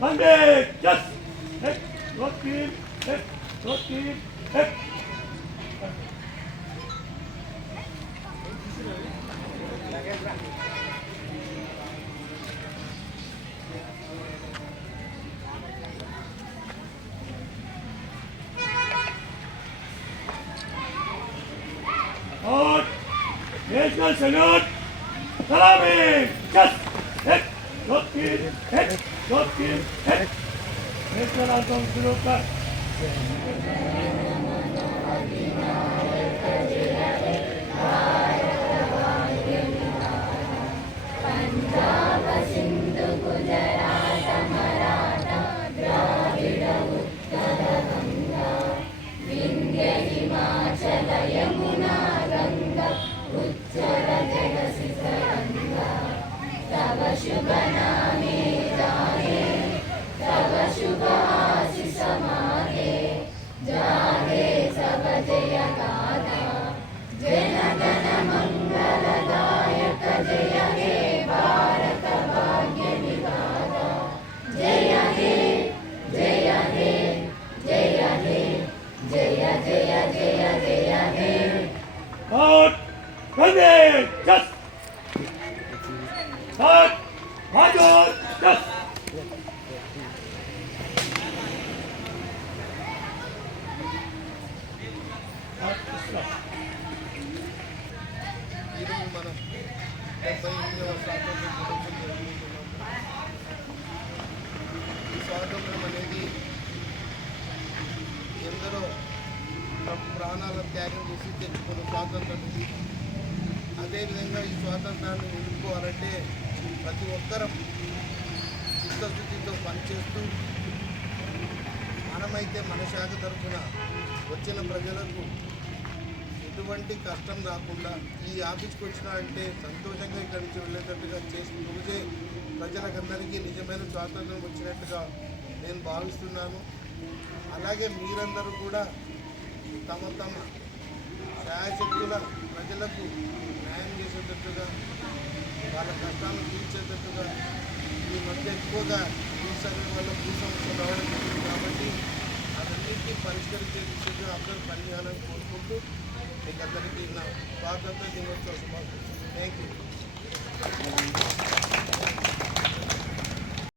Monday, yes. Head, not team, head, not team, head. Out. National salute. Salami. Yes. Head, not team, head, not team, head. National anthem silukan. शुभ नामे जागे तव शुभ आशीष मागे जागे सब जय गाथा जन गण मंगलदायक जय हे भारत भाग्य विधाता जय हे जय हे जय हे जय जय जय जय हे Out. Monday, yes. Start. Major, yes. ఈరోజు మనం 78వ స్వాతంత్ర దినోత్సవం జరుపుకుంటున్నాం. ఈ స్వాతంత్రం అనేది ఎందరో తమ ప్రాణాలను త్యాగం చేసి తెచ్చుకున్న స్వాతంత్రం ఇది. అదేవిధంగా ఈ స్వాతంత్రాన్ని నిలుపుకోవాలంటే ప్రతి ఒక్కరం చిత్తశుద్ధితో పనిచేస్తూ మనమైతే మన శాఖ తరఫున వచ్చిన ప్రజలకు ఎటువంటి కష్టం రాకుండా ఈ ఆఫీస్కి వచ్చినా అంటే సంతోషంగా ఇక్కడి నుంచి వెళ్ళేటట్టుగా చేసి రోజే ప్రజలకందరికీ నిజమైన స్వాతంత్రం వచ్చినట్టుగా నేను భావిస్తున్నాను. అలాగే మీరందరూ కూడా తమ తమ శాయశక్తుల ప్రజలకు న్యాయం చేసేటట్టుగా వాళ్ళ కష్టాలను తీర్చేటట్టుగా ఈ మధ్య ఎక్కువగా భూ సర్వే వల్ల భూ సమస్యలు రావడం జరిగింది కాబట్టి అవన్నింటినీ పరిష్కరించే దిశగా అందరూ పనిచేయాలని కోరుకుంటూ మీకు అందరికీ నా స్వాతంత్ర దినోత్సవ శుభాకాంక్షలు. Thank you.